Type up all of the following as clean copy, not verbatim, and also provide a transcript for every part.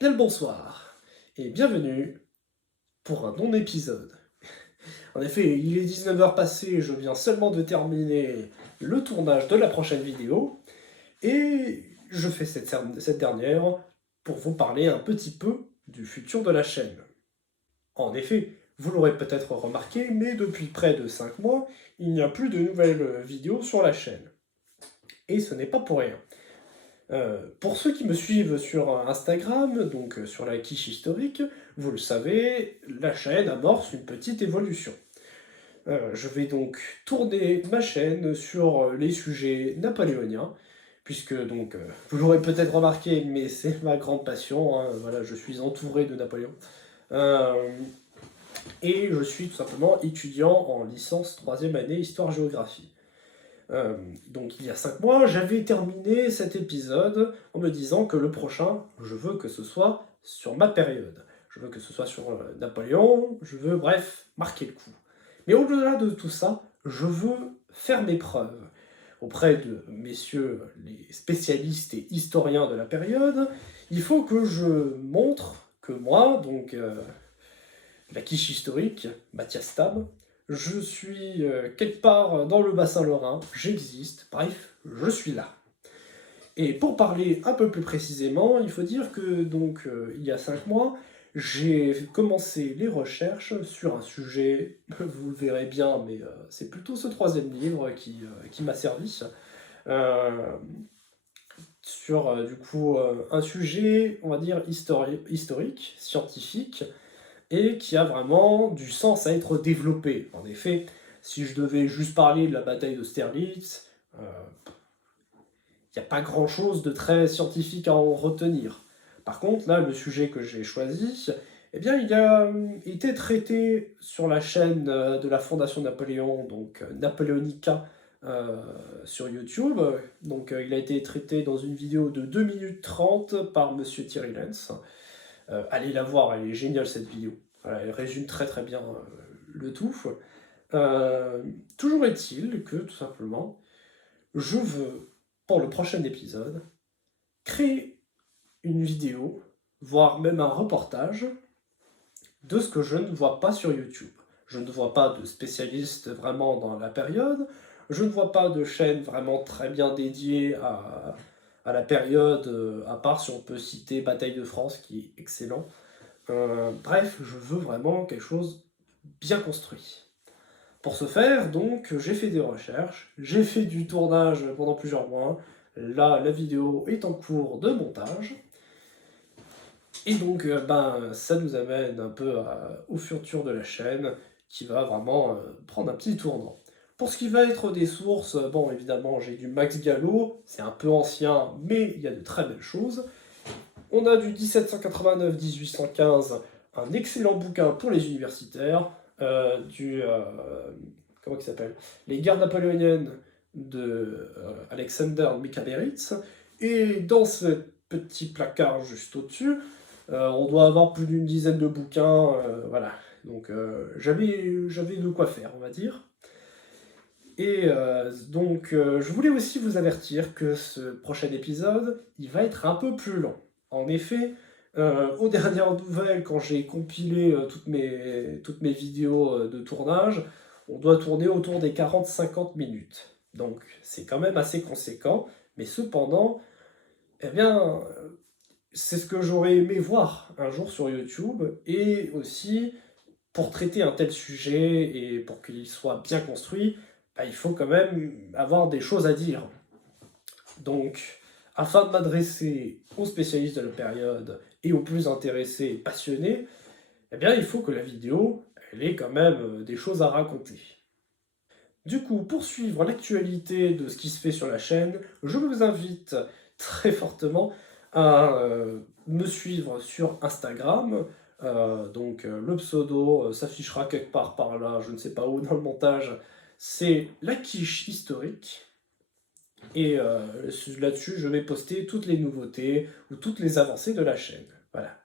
Bien le bonsoir et bienvenue pour un non-épisode. En effet, il est 19 heures passées et je viens seulement de terminer le tournage de la prochaine vidéo et je fais cette dernière pour vous parler un petit peu du futur de la chaîne. En effet, vous l'aurez peut-être remarqué, mais depuis près de 5 mois, il n'y a plus de nouvelles vidéos sur la chaîne. Et ce n'est pas pour rien. Pour ceux qui me suivent sur Instagram, donc sur la quiche historique, vous le savez, la chaîne amorce une petite évolution. Je vais donc tourner ma chaîne sur les sujets napoléoniens, puisque donc, vous l'aurez peut-être remarqué, mais c'est ma grande passion, hein, voilà, je suis entouré de Napoléon. Euh, et je suis tout simplement étudiant en licence 3e année Histoire-Géographie. Euh, donc il y a 5 mois, j'avais terminé cet épisode en me disant que le prochain, je veux que ce soit sur ma période. Je veux que ce soit sur Napoléon, je veux, bref, marquer le coup. Mais au-delà de tout ça, je veux faire mes preuves auprès de messieurs les spécialistes et historiens de la période. Il faut que je montre que moi, donc la quiche historique, Mathias Tab, je suis quelque part dans le bassin lorrain, j'existe, bref, je suis là. Et pour parler un peu plus précisément, il faut dire que donc il y a 5 mois, j'ai commencé les recherches sur un sujet, vous le verrez bien, mais c'est plutôt ce troisième livre qui m'a servi, euh, sur du coup un sujet, on va dire, historique, scientifique, et qui a vraiment du sens à être développé. En effet, si je devais juste parler de la bataille d'Austerlitz, il n'y a pas grand-chose de très scientifique à en retenir. Par contre, là, le sujet que j'ai choisi, eh bien, il a été traité sur la chaîne de la Fondation Napoléon, donc Napoleonica, sur YouTube. Donc, il a été traité dans une vidéo de 2 minutes 30 par Monsieur Thierry Lenz. Allez la voir, elle est géniale cette vidéo. Voilà, elle résume très très bien le tout. Euh, Toujours est-il que, tout simplement, je veux, pour le prochain épisode, créer une vidéo, voire même un reportage, de ce que je ne vois pas sur YouTube. Je ne vois pas de spécialistes vraiment dans la période, je ne vois pas de chaîne vraiment très bien dédiée à la période, à part si on peut citer Bataille de France, qui est excellent. Bref, je veux vraiment quelque chose bien construit. Pour ce faire, donc, j'ai fait des recherches, j'ai fait du tournage pendant plusieurs mois. Là, la vidéo est en cours de montage. Et donc, ça nous amène un peu au futur de la chaîne, qui va vraiment prendre un petit tournant. Pour ce qui va être des sources, bon, évidemment, j'ai du Max Gallo, c'est un peu ancien, mais il y a de très belles choses. On a du 1789-1815, un excellent bouquin pour les universitaires, du comment il s'appelle, Les guerres napoléoniennes de Alexander Mikaberitz, et dans ce petit placard juste au-dessus, on doit avoir plus d'une dizaine de bouquins, voilà. Donc j'avais de quoi faire, on va dire. Et je voulais aussi vous avertir que ce prochain épisode, il va être un peu plus long. En effet, aux dernières nouvelles, quand j'ai compilé toutes mes vidéos de tournage, on doit tourner autour des 40-50 minutes. Donc c'est quand même assez conséquent, mais cependant, eh bien, c'est ce que j'aurais aimé voir un jour sur YouTube, et aussi pour traiter un tel sujet et pour qu'il soit bien construit, il faut quand même avoir des choses à dire. Donc, afin de m'adresser aux spécialistes de la période et aux plus intéressés et passionnés, eh bien, il faut que la vidéo, elle ait quand même des choses à raconter. Du coup, pour suivre l'actualité de ce qui se fait sur la chaîne, je vous invite très fortement à me suivre sur Instagram. Le pseudo s'affichera quelque part par là, je ne sais pas où dans le montage. C'est la quiche historique. Et là-dessus, je vais poster toutes les nouveautés ou toutes les avancées de la chaîne. Voilà.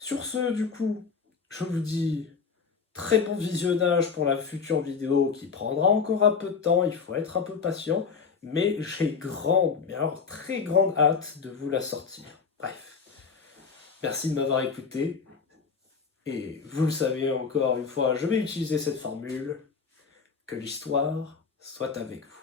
Sur ce, du coup, je vous dis très bon visionnage pour la future vidéo qui prendra encore un peu de temps, il faut être un peu patient, mais j'ai grande, mais alors très grande hâte de vous la sortir. Bref. Merci de m'avoir écouté. Et vous le savez encore une fois, je vais utiliser cette formule. Que l'histoire soit avec vous.